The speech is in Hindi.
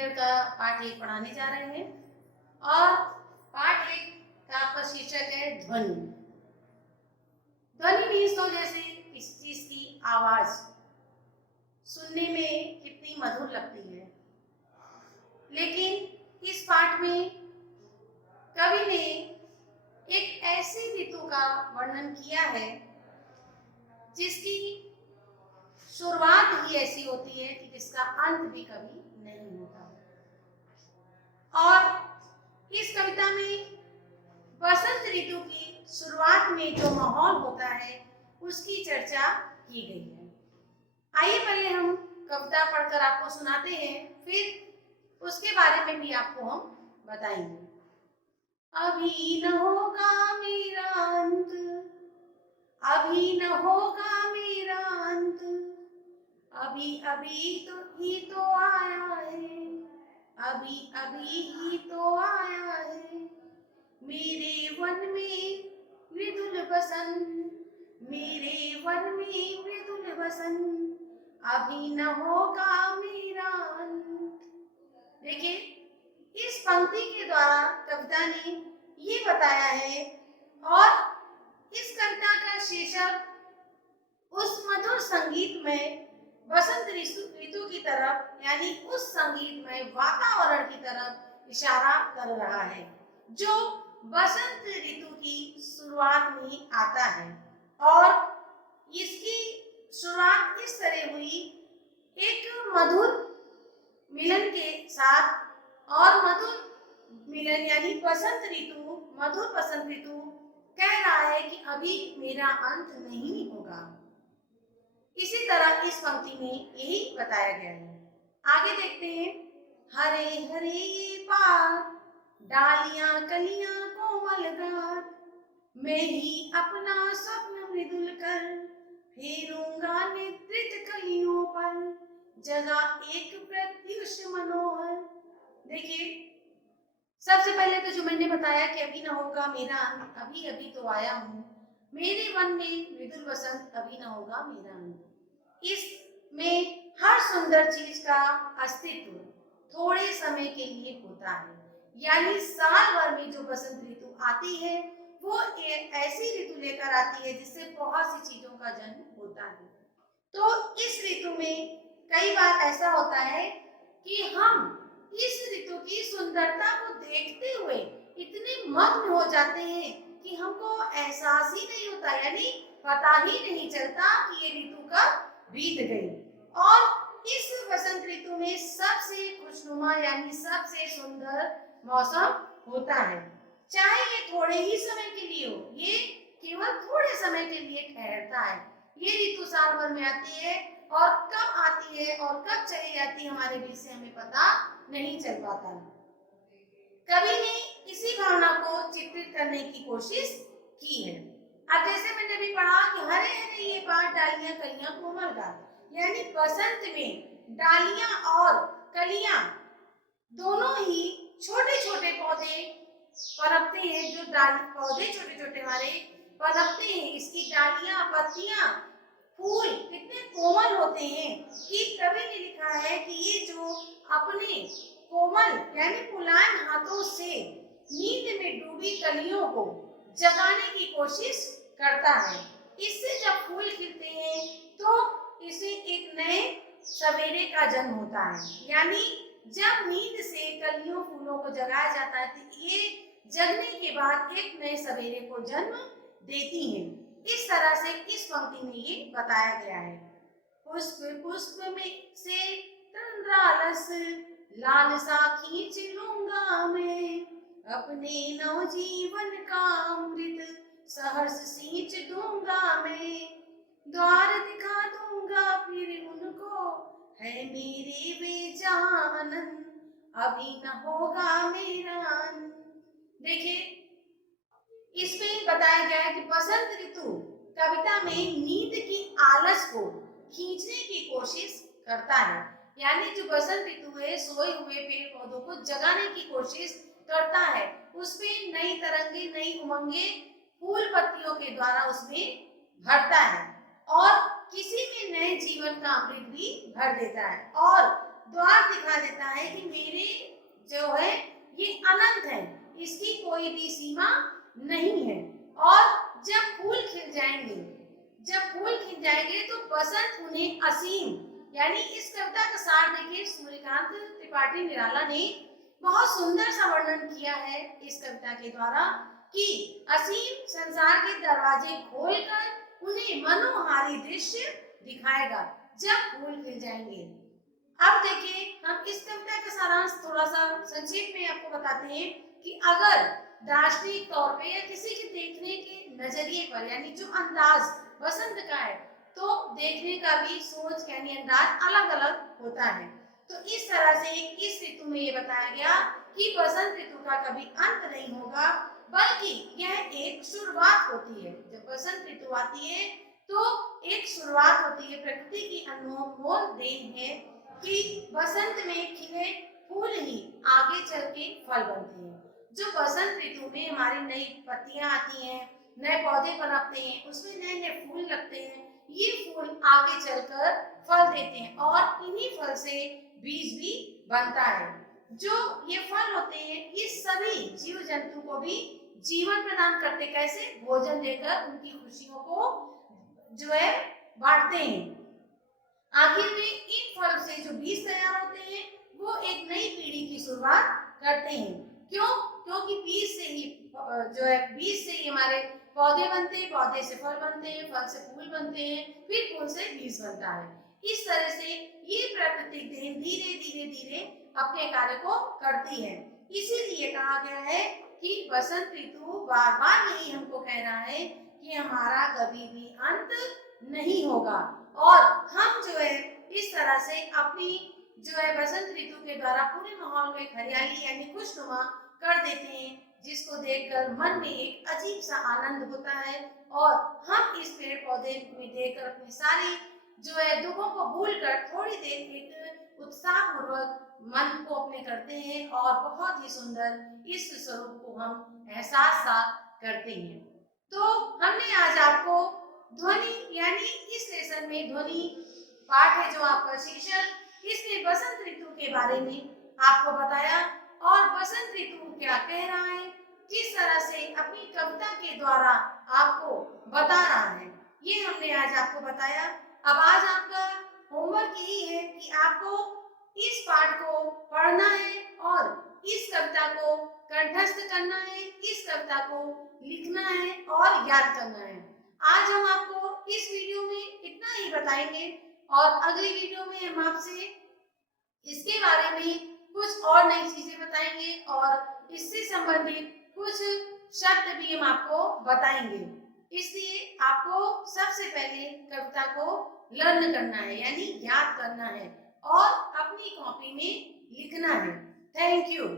पीरियड का पाठ 1 पढ़ाने जा रहे हैं और पाठ 1 का आपका शीर्षक है ध्वनि। ध्वनि मीन्स तो जैसे किसी चीज की आवाज सुनने में कितनी मधुर लगती है, लेकिन इस पाठ में कवि ने एक ऐसी ऋतु का वर्णन किया है जिसकी शुरुआत ही ऐसी होती है कि जिसका अंत भी कभी नहीं होता। और इस कविता में बसंत ऋतु की शुरुआत में जो माहौल होता है उसकी चर्चा की गई है। आइए पहले हम कविता पढ़कर आपको सुनाते हैं, फिर उसके बारे में भी आपको हम बताएंगे। अभी न होगा मेरा अंत, अभी न होगा मेरा अंत, अभी अभी तो आया है, अभी अभी ही तो आया है। मेरे वन में मृदुल बसंत, मेरे वन में मृदुल बसंत, अभी न होगा मेरा अंत। देखिए, इस पंक्ति के द्वारा कविता ने ये बताया है और इस कविता का शीर्षक उस मधुर संगीत में बसंत ऋतु की तरफ, यानी उस संगीत में वातावरण की तरफ इशारा कर रहा है जो बसंत ऋतु की शुरुआत में आता है। और इसकी शुरुआत इस तरह हुई, एक मधुर मिलन के साथ, और मधुर मिलन यानी बसंत ऋतु, मधुर बसंत ऋतु कह रहा है कि अभी मेरा अंत नहीं होगा। इसी तरह इस पंक्ति में यही बताया गया है। आगे देखते हैं। हरे हरे ये पात, डालियां कलियां कोमल गात, मैं ही अपना स्वप्न मृदुल कर फेरूंगा नेत्रित कलियों पर, जगह एक प्रत्युष मनोहर। देखिए, सबसे पहले तो जो मैंने बताया कि अभी न होगा मेरा अंत, अभी अभी तो आया हूँ, मेरे मन में मृदुल बसंत, अभी न होगा मेरा अंत। इसमें हर सुंदर चीज का अस्तित्व थोड़े समय के लिए होता है, यानी साल भर में जो बसंत ऋतु आती है वो एक ऐसी ऋतु लेकर आती है जिससे बहुत सी चीजों का जन्म होता है। तो इस ऋतु में कई बार ऐसा होता है कि हम इस ऋतु की सुंदरता को देखते हुए इतने मग्न हो जाते हैं कि हमको एहसास ही नहीं होता, यानी पता ही नहीं चलता कि ये ऋतु कब बीत गई। और इस बसंत ऋतु में सबसे खुशनुमा यानी सबसे सुंदर मौसम होता है, चाहे ये थोड़े ही समय के लिए हो, ये केवल थोड़े समय के लिए ठहरता है। ये ऋतु साल भर में आती है और कब आती है और कब चली जाती है हमारे बीच से हमें पता नहीं चल पाता। कवि ने इसी भावना को चित्रित करने की कोशिश की है। अब जैसे मैंने भी पढ़ा कि हरे हरे ये पात, डालियां कलियां कोमल गात, यानी बसंत में डालियां और कलियां दोनों ही छोटे छोटे पौधे पनपते हैं। जो पौधे छोटे छोटे हमारे पनपते हैं, इसकी डालियां, पत्तियां, फूल कितने कोमल होते हैं कि कवि ने लिखा है कि ये जो अपने कोमल यानी मुलायम हाथों से नींद में डूबी कलियों को जगाने की कोशिश करता है। इससे जब फूल खिलते हैं तो इसे एक नए सवेरे का जन्म होता है, यानी जब नींद से कलियों फूलों को जगाया जाता है तो ये जगने के बाद एक नए सवेरे को जन्म देती हैं। इस तरह से इस पंक्ति में ये बताया गया है। पुष्प पुष्प में से तंद्रालस, लालसा खींच लूंगा मैं, अपने नवजीवन का अमृत सहर्ष सींच दूंगा मैं, द्वार दिखा दूंगा फिर उनको, है मेरे बेजहां आनंद, अभी न होगा मेरा अंत। देखिए, इसमें बताया गया है कि बसंत ऋतु कविता में नींद की आलस को खींचने की कोशिश करता है, यानी जो बसंत ऋतु है सोए हुए पेड़ पौधों को जगाने की कोशिश करता है, उसमें नई तरंगे, नई उमंगे फूल पत्तियों के द्वारा उसमें भरता है और किसी में नए जीवन का अमृत भी भर देता है। और द्वार दिखा देता है कि मेरे जो है ये अनंत है, इसकी कोई भी सीमा नहीं है। और जब फूल खिल जाएंगे, तो बसंत उन्हें असीम, यानी इस कविता का सार देखिए सूर्यकांत त्रिपाठी निराला ने बहुत सुंदर सा वर्णन किया है इस कविता के द्वारा कि असीम संसार के दरवाजे खोलकर उन्हें मनोहारी दृश्य दिखाएगा जब फूल खिल जाएंगे। अब देखिए हम इस कविता का सारांश थोड़ा सा संक्षेप में आपको बताते हैं कि अगर दार्शनिक तौर पे या किसी के देखने के नजरिए पर, यानी जो अंदाज बसंत का है, तो देखने का भी सोच यानी अंदाज अलग अलग होता है। तो इस तरह से इस ऋतु में ये बताया गया कि बसंत ऋतु का कभी अंत नहीं होगा, बल्कि यह एक शुरुआत होती है। जब बसंत ऋतु आती है तो एक शुरुआत होती है। प्रकृति की अनमोल देन है कि बसंत में खिले फूल ही आगे चल के फल बनते हैं। जो बसंत ऋतु में हमारी नई पत्तियां आती हैं, नए पौधे पनपते हैं, उसमें नए नए फूल लगते हैं, ये फूल आगे चलकर फल देते हैं और इन्हीं फल से बीज भी बनता है। जो ये फल होते हैं ये सभी जीव जंतु को भी जीवन प्रदान करते, कैसे? भोजन देकर उनकी खुशियों को जो है बांटते हैं। आखिर में इन फल से जो बीज तैयार होते हैं वो एक नई पीढ़ी की शुरुआत करते हैं। क्यों? क्योंकि बीज से ही हमारे पौधे बनते हैं, पौधे से फल बनते हैं, फल से फूल बनते हैं, फिर फूल से बीज बनता है। इस तरह से ये प्राकृतिक देन धीरे धीरे धीरे अपने कार्य को करती है। इसीलिए कहा गया है कि बसंत ऋतु बार बार यही हमको कह रहा है कि हमारा कभी भी अंत नहीं होगा। और हम जो है इस तरह से अपनी जो है बसंत ऋतु के द्वारा पूरे माहौल में हरियाली यानी खुशनुमा कर देते हैं, जिसको देखकर मन में एक अजीब सा आनंद होता है और हम इस पेड़ पौधे में देखकर अपनी सारी जो है दुखों को भूलकर थोड़ी देर एक उत्साह पूर्वक मन को अपने करते हैं और बहुत ही सुंदर इस स्वरूप को हम एहसास सा करते हैं। तो हमने आज आपको ध्वनि यानी इस लेसन में ध्वनि पाठ है जो आपका शीर्षक, इसमें बसंत ऋतु के बारे में आपको बताया और बसंत ऋतु क्या कह रहा है, किस तरह से अपनी कविता के द्वारा आपको बता रहा है, ये हमने आज आपको बताया। अब आज आपका होमवर्क यही है कि आपको इस पाठ को पढ़ना है और इस कविता को कंठस्थ करना है, इस कविता को लिखना है और याद करना है। आज हम आपको इस वीडियो में इतना ही बताएंगे और अगली वीडियो में हम आपसे इसके बारे में कुछ और नई चीजें बताएंगे और इससे संबंधित कुछ शब्द भी हम आपको बताएंगे। इसलिए आपको सबसे पहले कविता को लर्न करना है यानी याद करना है और अपनी कॉपी में लिखना है। Thank you.